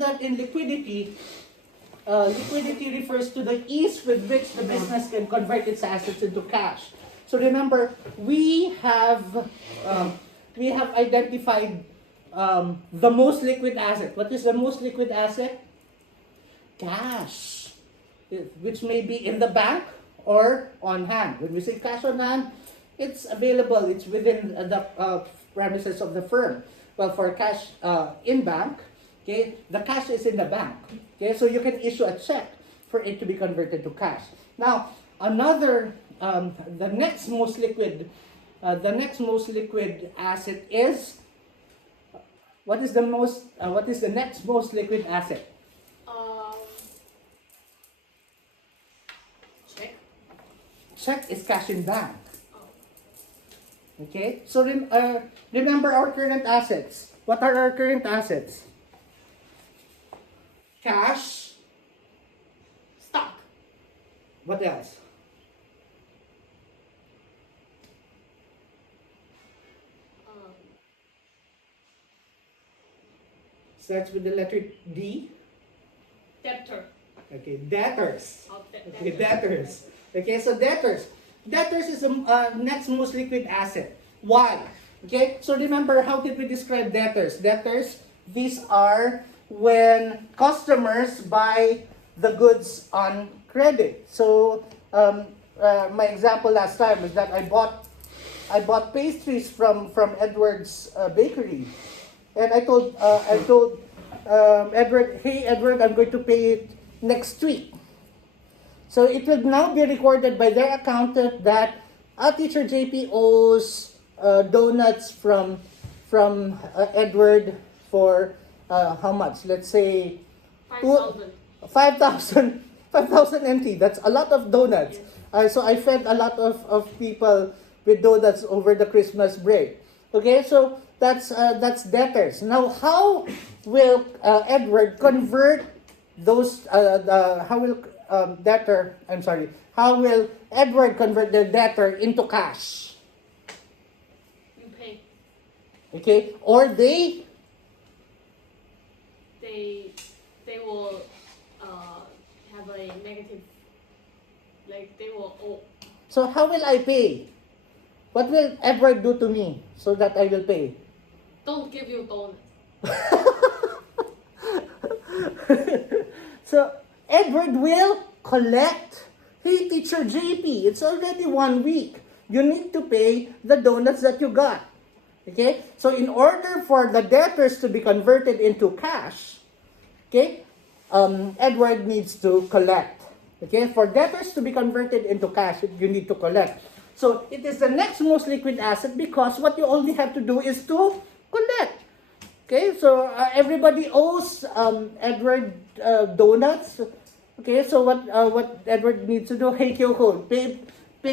that in liquidity, liquidity refers to the ease with which the business can convert its assets into cash. So remember, we have identified the most liquid asset. What is the most liquid asset? Cash, which may be in the bank or on hand. When we say cash on hand, it's available. It's within the premises of the firm. Well, for cash in bank, okay, the cash is in the bank. Okay, so you can issue a check for it to be converted to cash. Now, the next most liquid asset is, what is the next most liquid asset? Check. Check is cash in bank. Okay, so remember our current assets. What are our current assets? Cash. Stock. What else? Starts with the letter D. Debtor. Okay, debtors. Oh, Okay, debtors. Okay, so debtors. Debtors is the next most liquid asset. Why? Okay, so remember, how did we describe debtors? Debtors, these are when customers buy the goods on credit. So my example last time is that I bought pastries from Edward's bakery, and I told Edward, hey Edward, I'm going to pay it next week. So it will now be recorded by their accountant that Teacher JP owes donuts from Edward for how much? Let's say 5,000. 5,000 NT. That's a lot of donuts. So I fed a lot of people with donuts over the Christmas break. Okay, so that's debtors. Now, how will Edward convert those? How will Edward convert the debtor into cash? You pay. Okay, or they will have a negative, like they will owe. So how will I pay? What will Edward do to me so that I will pay? Don't give you donuts. So Edward will collect. Hey, Teacher JP, it's already 1 week. You need to pay the donuts that you got. Okay? So in order for the debtors to be converted into cash, okay, Edward needs to collect. Okay? For debtors to be converted into cash, you need to collect. So it is the next most liquid asset because what you only have to do is to collect. Okay? So everybody owes Edward donuts. Okay, so what Edward needs to do? Hey, Kyoko, pay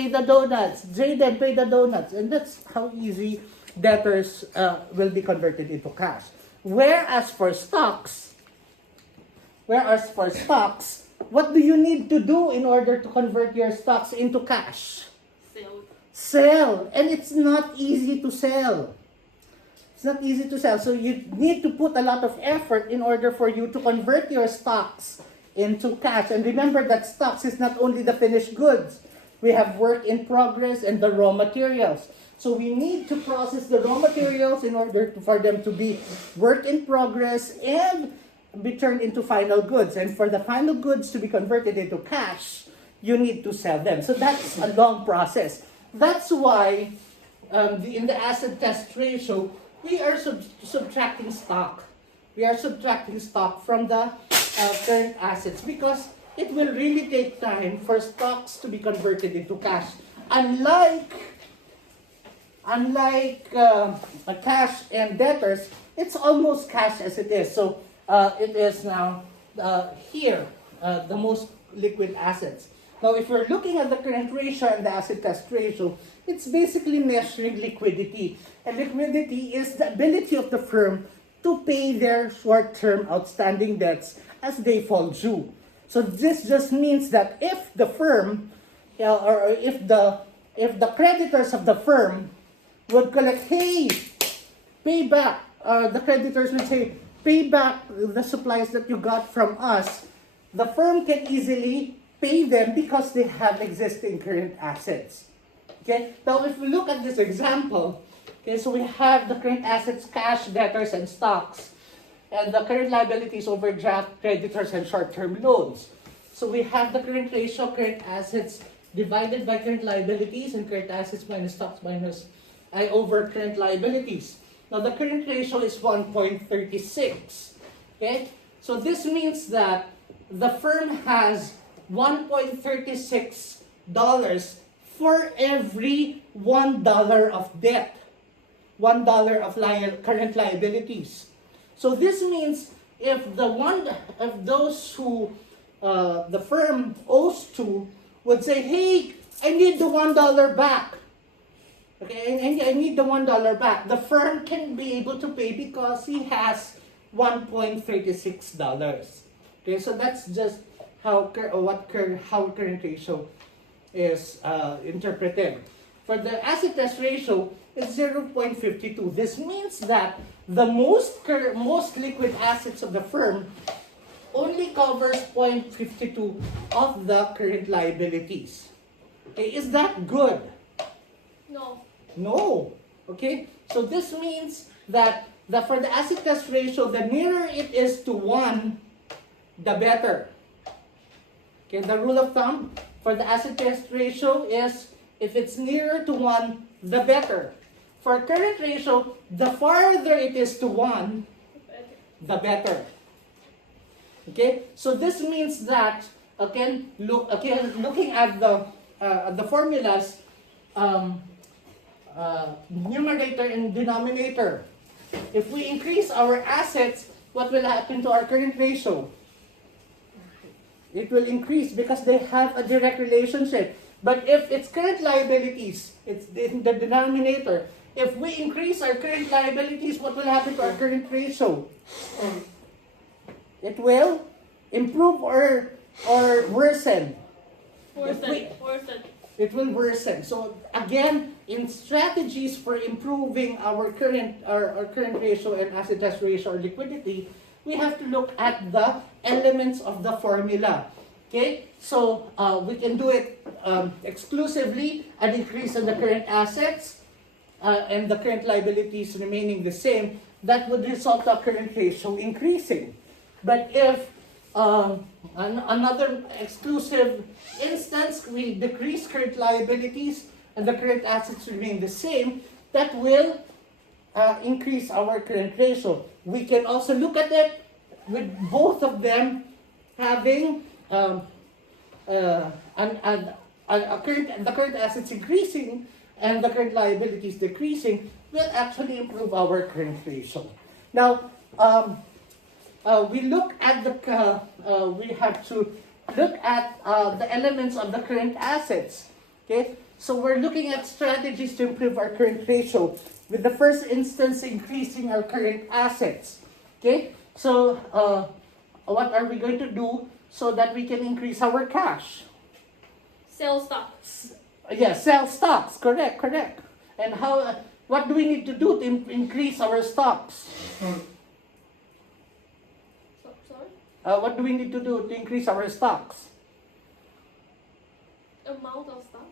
the donuts. Jaden, pay the donuts. And that's how easy debtors will be converted into cash. Whereas for stocks, what do you need to do in order to convert your stocks into cash? Sell. And it's not easy to sell. It's not easy to sell. So you need to put a lot of effort in order for you to convert your stocks into cash. And remember that stocks is not only the finished goods. We have work in progress and the raw materials. So we need to process the raw materials in order for them to be work in progress and be turned into final goods. And for the final goods to be converted into cash, you need to sell them. So that's a long process. That's why in the asset test ratio, we are subtracting stock. We are subtracting stock from the current assets because it will really take time for stocks to be converted into cash. Unlike cash and debtors, it's almost cash as it is. So it is now here, the most liquid assets. Now, if we're looking at the current ratio and the asset test ratio, it's basically measuring liquidity. And liquidity is the ability of the firm to pay their short-term outstanding debts as they fall due. So this just means that if the firm, or if the creditors of the firm would collect, hey, pay back, the creditors would say, pay back the supplies that you got from us, the firm can easily pay them because they have existing current assets. Okay, now if we look at this example, okay, so we have the current assets, cash, debtors, and stocks, and the current liabilities, overdraft, creditors, and short-term loans. So we have the current ratio, current assets divided by current liabilities, and current assets minus stocks minus I over current liabilities. Now the current ratio is 1.36. Okay, so this means that the firm has $1.36 for every $1 of debt, $1 of current liabilities. So this means if those who the firm owes to would say, hey, I need the $1 back. Okay, I need the $1 back. The firm can be able to pay because he has $1.36. Okay, so that's just how current ratio is interpreted. For the asset test ratio, it's 0.52. This means that the most liquid assets of the firm only covers 0.52 of the current liabilities. Okay, is that good? No. No. Okay, so this means that for the asset test ratio, the nearer it is to 1, the better. Okay, the rule of thumb for the asset test ratio is if it's nearer to 1, the better. For current ratio, the farther it is to 1, the better. Okay, so this means that looking at the formulas, numerator and denominator. If we increase our assets, what will happen to our current ratio? It will increase because they have a direct relationship. But if it's current liabilities, it's in the denominator. If we increase our current liabilities, what will happen to our current ratio? It will improve or worsen. Worsen. It will worsen. So again, in strategies for improving our current ratio and asset test ratio or liquidity, we have to look at the elements of the formula. Okay, so we can do it exclusively, an increase in the current assets and the current liabilities remaining the same. That would result in a current ratio increasing. But if another exclusive instance, we decrease current liabilities and the current assets remain the same, that will increase our current ratio. We can also look at it with both of them having the current assets increasing and the current liabilities decreasing, will actually improve our current ratio. Now, we have to look at the elements of the current assets. Okay, so we're looking at strategies to improve our current ratio. With the first instance, increasing our current assets. Okay, so what are we going to do so that we can increase our cash? Sell stocks. Yes, sell stocks. Correct. And what do we need to do to increase our stocks? Sorry? What do we need to do to increase our stocks? Amount of stock?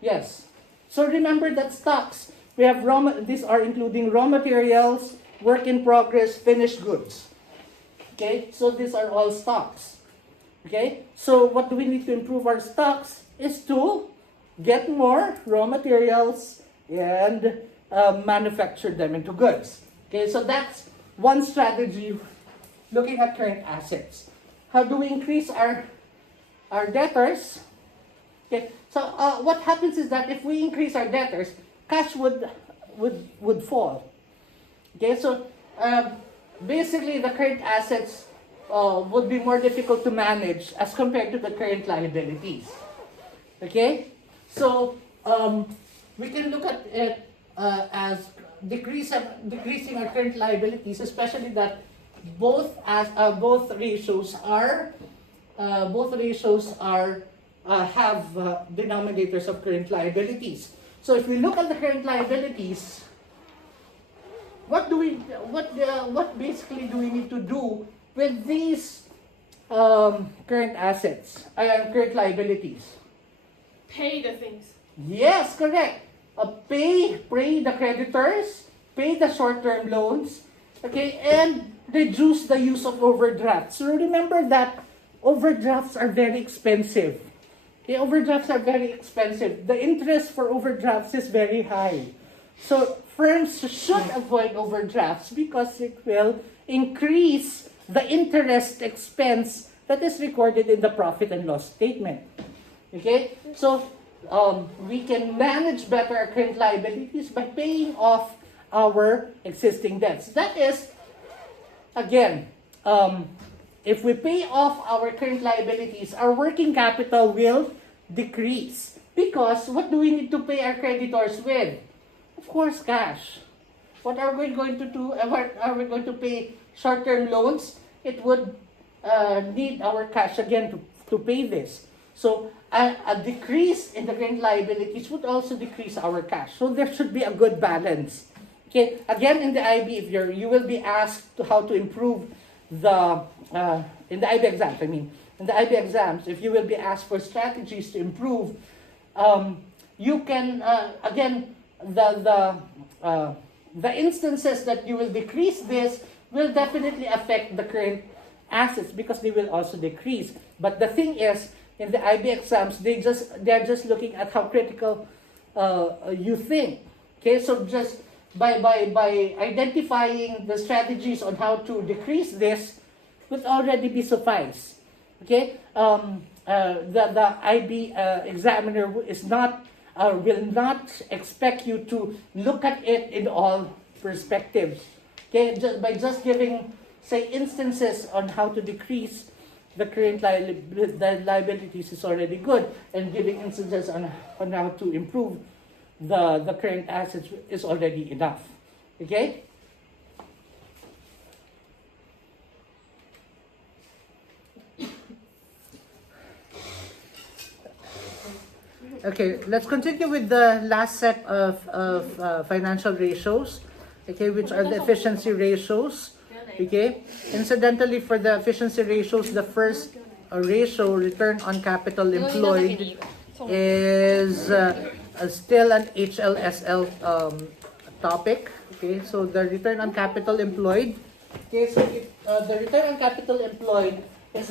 Yes. So remember that stocks, we have these are including raw materials, work in progress, finished goods. Okay, so these are all stocks. Okay, so what do we need to improve our stocks is to get more raw materials and manufacture them into goods. Okay, so that's one strategy looking at current assets. How do we increase our debtors? Okay, so what happens is that if we increase our debtors, cash would fall. Okay, so basically the current assets would be more difficult to manage as compared to the current liabilities. Okay, so we can look at it as decreasing our current liabilities, especially that both ratios have denominators of current liabilities. So if we look at the current liabilities, what basically do we need to do with these current assets, current liabilities? Pay the things. Yes, correct. Pay the creditors, pay the short-term loans, okay, and reduce the use of overdrafts. So remember that overdrafts are very expensive. Okay, overdrafts are very expensive. The interest for overdrafts is very high. So firms should avoid overdrafts because it will increase the interest expense that is recorded in the profit and loss statement. Okay, so we can manage better our current liabilities by paying off our existing debts. That is, again, if we pay off our current liabilities, our working capital will decrease. Because what do we need to pay our creditors with? Of course, cash. What are we going to do? What are we going to pay short-term loans? It would need our cash again to pay this. So a decrease in the current liabilities would also decrease our cash. So there should be a good balance. Okay. Again, in the IB, if you will be asked how to improve the in the IB exams. I mean, in the IB exams, if you will be asked for strategies to improve, you can again the instances that you will decrease this will definitely affect the current assets because they will also decrease. But the thing is, in the IB exams, they're just looking at how critical you think. Okay, so just by identifying the strategies on how to decrease this would already be suffice. Okay, the IB examiner is not will not expect you to look at it in all perspectives. Okay, by just giving, say, instances on how to decrease the current liabilities is already good, and giving instances on how to improve the current assets is already enough. Okay? Okay, let's continue with the last set of financial ratios, okay, which are the efficiency ratios. Okay, incidentally, for the efficiency ratios, the first ratio, return on capital employed, is still an HLSL topic. Okay, so the return on capital employed. Okay, so the return on capital employed is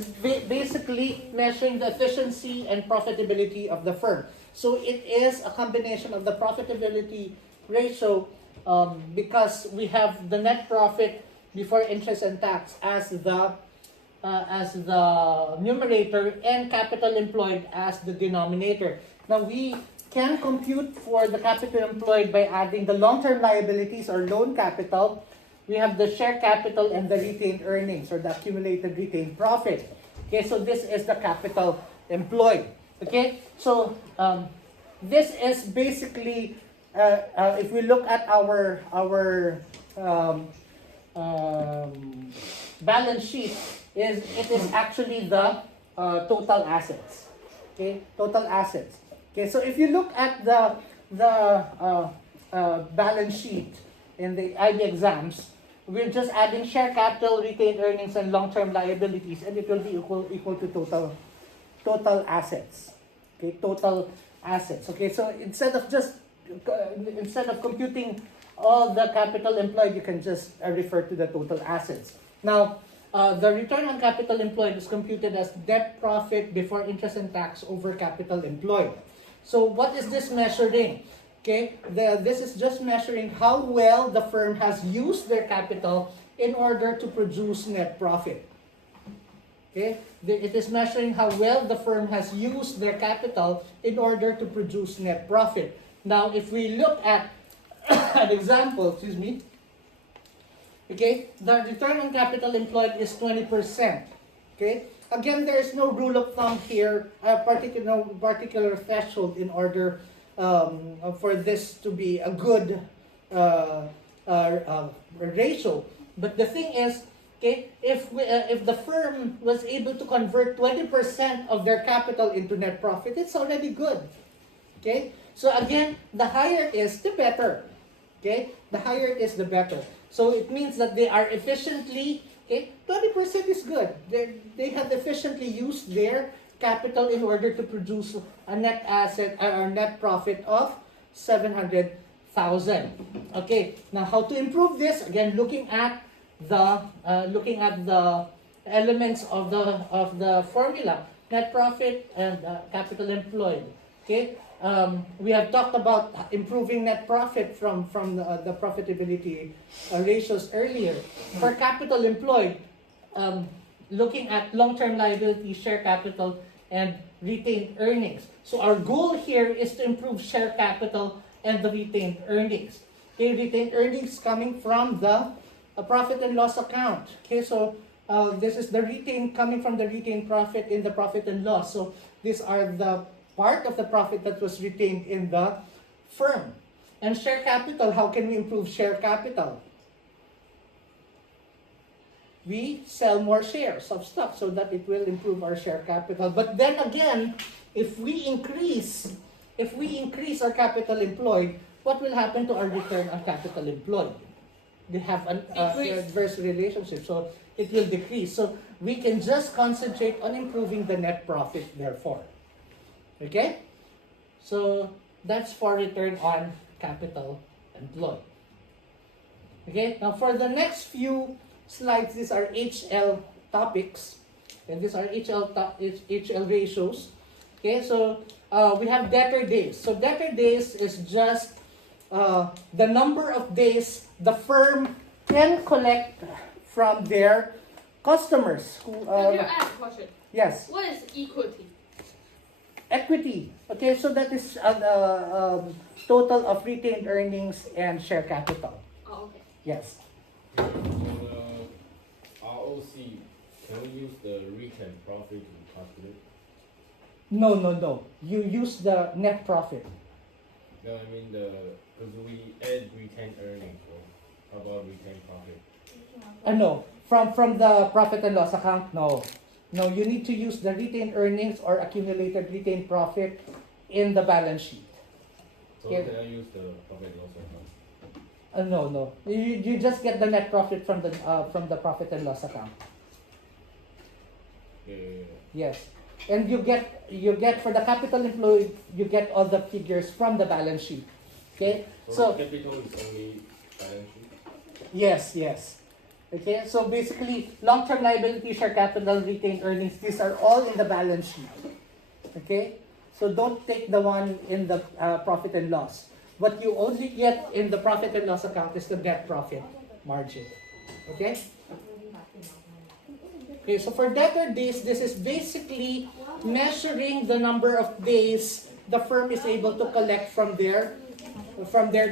basically measuring the efficiency and profitability of the firm. So it is a combination of the profitability ratio because we have the net profit before interest and tax as the numerator and capital employed as the denominator. Now we can compute for the capital employed by adding the long-term liabilities or loan capital. We have the share capital and the retained earnings or the accumulated retained profit. Okay, so this is the capital employed. Okay, so this is basically if we look at our balance sheet, it is actually the total assets. Okay, total assets. Okay, so if you look at the balance sheet in the IB exams, we're just adding share capital, retained earnings, and long-term liabilities, and it will be equal to total assets. Okay, total assets. Okay, so instead of computing all the capital employed, you can just refer to the total assets. Now, the return on capital employed is computed as net profit before interest and tax over capital employed. So what is this measuring? Okay, this is just measuring how well the firm has used their capital in order to produce net profit. Okay, it is measuring how well the firm has used their capital in order to produce net profit. Now, if we look at an example, okay, the return on capital employed is 20%. Okay, again, there is no rule of thumb here, particular threshold in order for this to be a good ratio. But the thing is, okay, if the firm was able to convert 20% of their capital into net profit, it's already good. Okay, so again, the higher is, the better. Okay? The higher it is, the better. So it means that they are efficiently, okay, 20% is good. They have efficiently used their capital in order to produce a net asset or net profit of 700,000. Okay, now how to improve this? Again, looking at the elements of the formula: net profit and capital employed. Okay, we have talked about improving net profit from the profitability ratios earlier. For capital employed, looking at long-term liability, share capital, and retained earnings. So our goal here is to improve share capital and the retained earnings. Okay, retained earnings coming from the profit and loss account. Okay, so this is the retained coming from the retained profit in the profit and loss. So these are the part of the profit that was retained in the firm. And share capital, how can we improve share capital? We sell more shares of stock so that it will improve our share capital. But then again, if we increase our capital employed, what will happen to our return on capital employed? They have an adverse relationship, so it will decrease. So we can just concentrate on improving the net profit, therefore. Okay? So that's for return on capital employed. Okay? Now for the next few slides, these are HL topics, and these are HL ratios. Okay, so we have debtor days. So debtor days is just the number of days the firm can collect from their customers. Can you ask a question? Yes. What is equity? Equity. Okay, so that is total of retained earnings and share capital. Oh, okay. Yes. ROC, can we use the retained profit to calculate? No. You use the net profit. No, I mean because we add retained earnings. So how about retained profit? No. From the profit and loss account, no. No, you need to use the retained earnings or accumulated retained profit in the balance sheet. So Yeah. can I use the profit loss account? No. You just get the net profit from the profit and loss account. Yeah. Yes. And you get for the capital employed, you get all the figures from the balance sheet. Okay? So capital is only balance sheet? Yes. Okay, so basically, long-term liability, share capital, retained earnings, these are all in the balance sheet. Okay? So don't take the one in the profit and loss. What you only get in the profit and loss account is the net profit margin. Okay? Okay, so for debtor days, this is basically measuring the number of days the firm is able to collect from their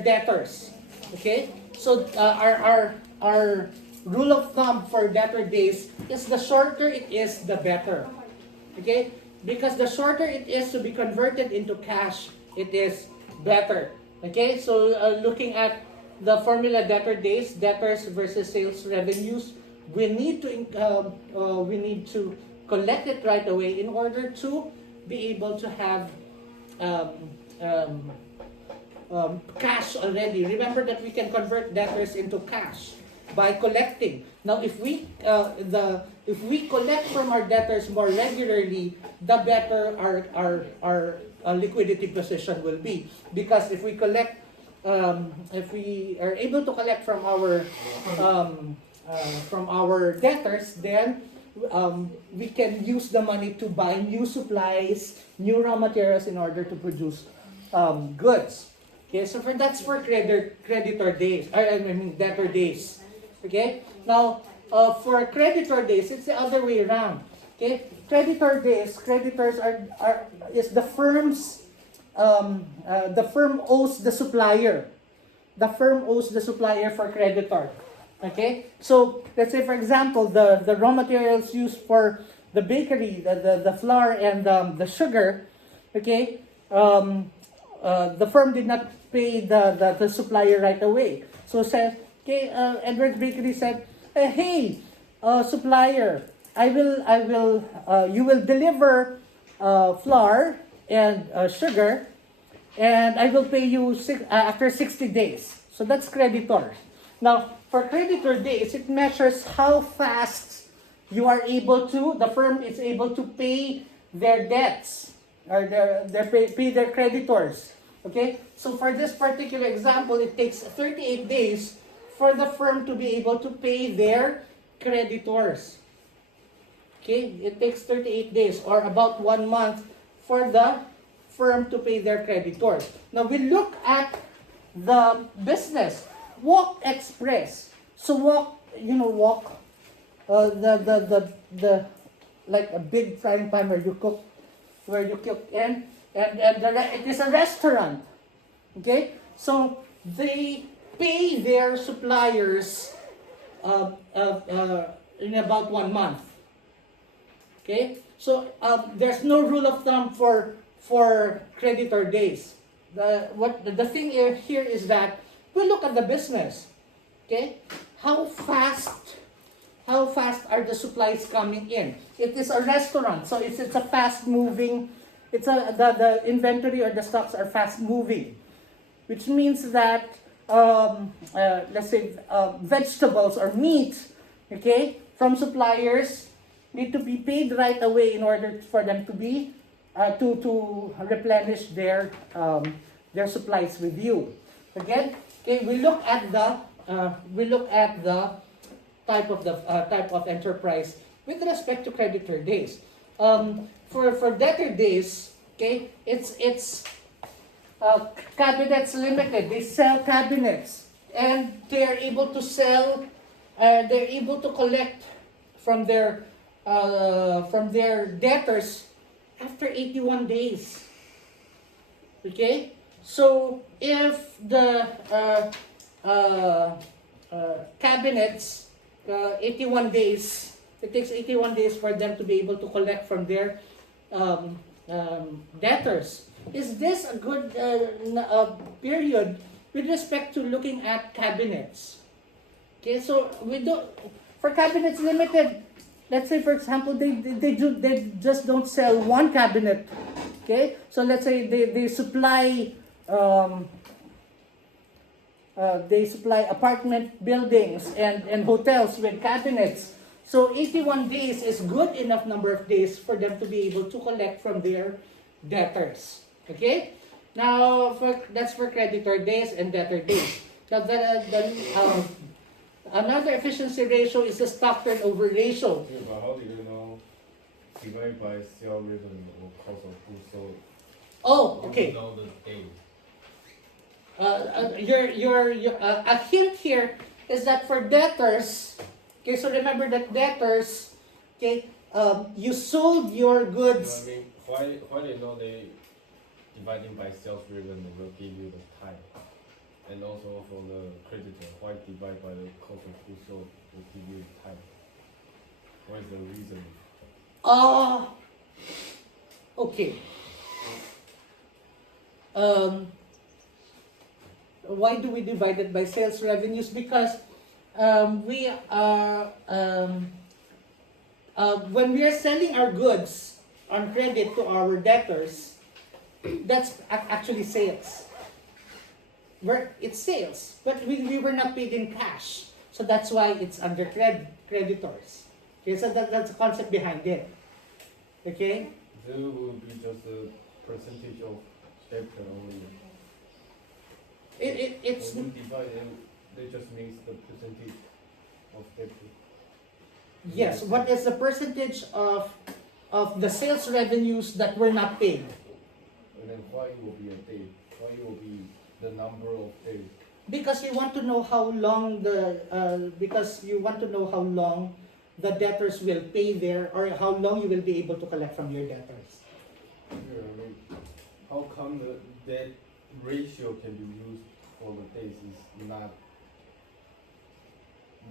debtors. Okay? So our rule of thumb for debtor days is the shorter it is, the better. Okay? Because the shorter it is to be converted into cash, it is better. Okay? So looking at the formula debtor days, debtors versus sales revenues, we need to collect it right away in order to be able to have cash already. Remember that we can convert debtors into cash by collecting. Now, if we collect from our debtors more regularly, the better our liquidity position will be. Because if we are able to collect from our debtors, then we can use the money to buy new supplies, new raw materials in order to produce goods. Okay, so that's for creditor days. Debtor days. Okay. Now, for creditor days, it's the other way around. Okay, creditor days, creditors is the firm's the firm owes the supplier. The firm owes the supplier for creditor. Okay? So, let's say for example, the raw materials used for the bakery, the flour and the sugar, okay? The firm did not pay the supplier right away. So said, okay, Edward's Bakery said, hey, supplier, you will deliver flour and sugar, and I will pay you after 60 days. So that's creditor. Now, for creditor days, it measures how fast you are able to, the firm is able to pay their debts or pay their creditors. Okay? So for this particular example, it takes 38 days for the firm to be able to pay their creditors. Okay? It takes 38 days or about 1 month for the firm to pay their creditors. Now we look at the business. Walk Express. So walk, the like a big frying pan where you cook and it is a restaurant. Okay? So they pay their suppliers in about 1 month. Okay? So there's no rule of thumb for creditor days. The thing here is that we look at the business. Okay? How fast are the supplies coming in? It is a restaurant, so it's a fast moving. The inventory or the stocks are fast moving, which means that let's say vegetables or meat, okay, from suppliers need to be paid right away in order for them to be to replenish their supplies with you. Again, okay, we look at the type of enterprise with respect to creditor days. For debtor days, okay, it's Cabinets Limited. They sell cabinets, and they're able to sell. They're able to collect from their debtors after 81 days. Okay, so if the cabinets 81 days, it takes 81 days for them to be able to collect from their debtors. Is this a good period with respect to looking at cabinets? Okay, so we do for Cabinets Limited. Let's say, for example, they just don't sell one cabinet. Okay, so let's say they supply apartment buildings and hotels with cabinets. So 81 days is good enough number of days for them to be able to collect from their debtors. Okay? Now, that's for creditor days and debtor days. Now, another efficiency ratio is the stock turnover ratio. Yeah, but how do you know divide by sale revenue or cost of goods sold? Oh, okay. You know the date. A hint here is that for debtors, okay, so remember that debtors, okay, you sold your goods. I mean, why do you know they dividing by sales revenue will give you the time? And also for the creditor, why divide by the cost of goods sold will give you the time? What is the reason? Okay. Why do we divide it by sales revenues? Because we are when we are selling our goods on credit to our debtors, that's actually sales. It's sales, but we were not paid in cash, so that's why it's under creditors. Okay, so that's the concept behind it. Okay. There will be just a percentage of debtor only. It's when you divide them, they just means the percentage of debtor. yes. What is the percentage of the sales revenues that were not paid? And then why it will be a day? Why it will be the number of days? Because you want to know how long the debtors will pay there, or how long you will be able to collect from your debtors. Yeah, I mean, how come the debt ratio can be used for the days is not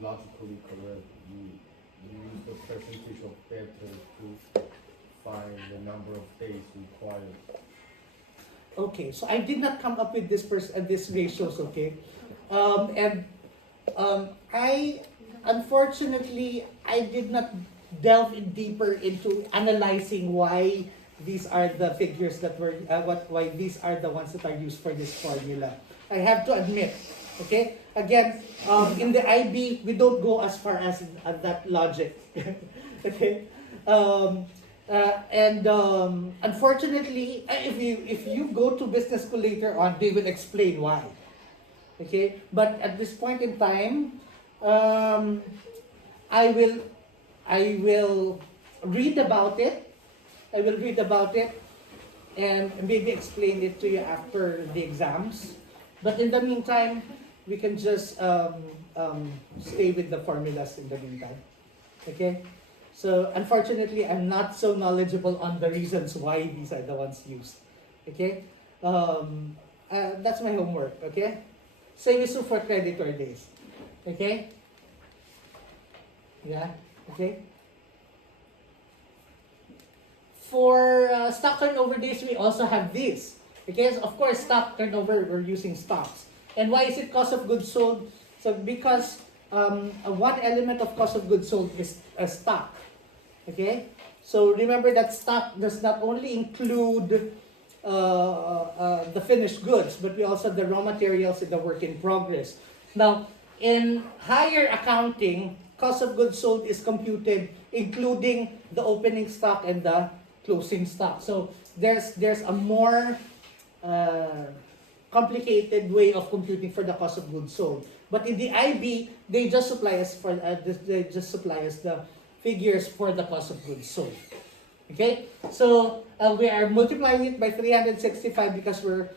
logically correct? You use the percentage of debtors to find the number of days required. Okay, so I did not come up with these ratios. Okay, I unfortunately I did not delve in deeper into analyzing why these are the figures that were why these are the ones that are used for this formula. I have to admit, Okay? Again, in the IB, we don't go as far as that logic. Okay? Unfortunately, if you go to business school later on, they will explain why. Okay? But at this point in time, I will read about it. I will read about it and maybe explain it to you after the exams. But in the meantime, we can just stay with the formulas in the meantime. Okay? So unfortunately, I'm not so knowledgeable on the reasons why these are the ones used. Okay? That's my homework. Okay? Same issue for creditor days. Okay? Yeah? Okay? For stock turnover days, we also have this. Okay, so of course, stock turnover, we're using stocks. And why is it cost of goods sold? So because one element of cost of goods sold is a stock. Okay, so remember that stock does not only include the finished goods, but we also have the raw materials and the work in progress. Now, in higher accounting, cost of goods sold is computed including the opening stock and the closing stock. So there's a more complicated way of computing for the cost of goods sold. But in the IB, they just supply us the figures for the cost of goods sold. Okay, so we are multiplying it by 365 because we're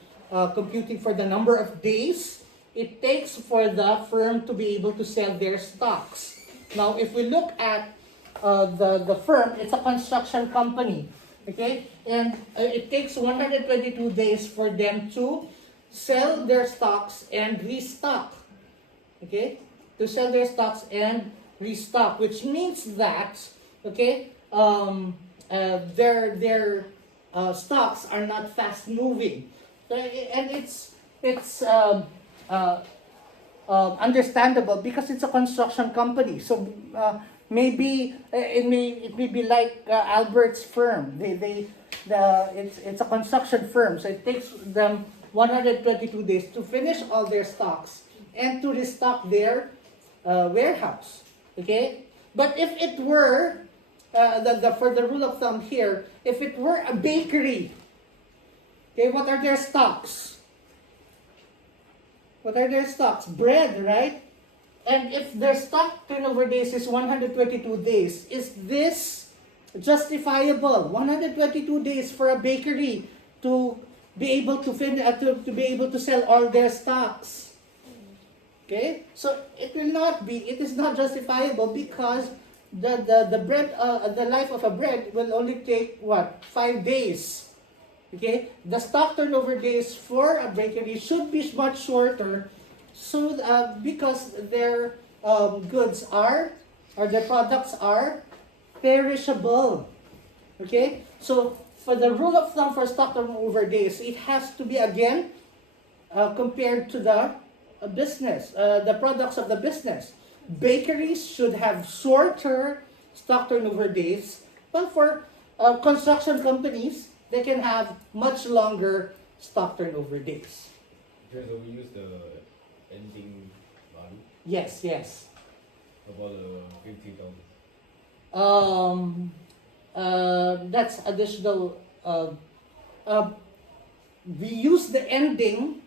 computing for the number of days it takes for the firm to be able to sell their stocks. Now, if we look at the firm, it's a construction company. Okay, and it takes 122 days for them to sell their stocks and restock. Okay, to sell their stocks and restock, which means that their stocks are not fast moving, and it's understandable because it's a construction company. So maybe it may be like Albert's firm. It's a construction firm, so it takes them 122 days to finish all their stocks and to restock their warehouse. Okay, but if it were for the rule of thumb here, if it were a bakery, okay, what are their stocks? What are their stocks? Bread, right? And if their stock turnover days is 122 days, is this justifiable? 122 days for a bakery to be able to to be able to sell all their stocks. Okay, so it will not be. It is not justifiable because the bread, the life of a bread will only take what, 5 days. Okay, the stock turnover days for a bakery should be much shorter, so because their goods are, or their products are perishable. Okay, so for the rule of thumb for stock turnover days, it has to be again compared to the business, the products of the business. Bakeries should have shorter stock turnover days, but for construction companies, they can have much longer stock turnover days. Okay, so we use the ending value. Yes, yes. About 50,000. That's additional. We use the ending.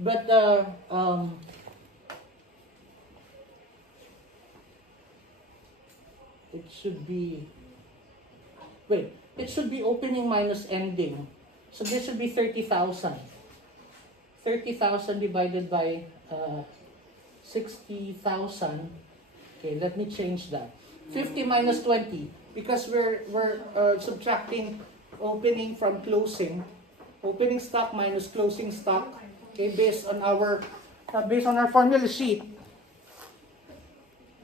But it should be. Wait. It should be opening minus ending. So this should be 30,000. 30,000 divided by 60,000. Okay, let me change that. 50 minus 20, because we're subtracting opening from closing. Opening stock minus closing stock. Okay, based on our formula sheet.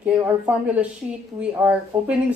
Okay, our formula sheet, we are opening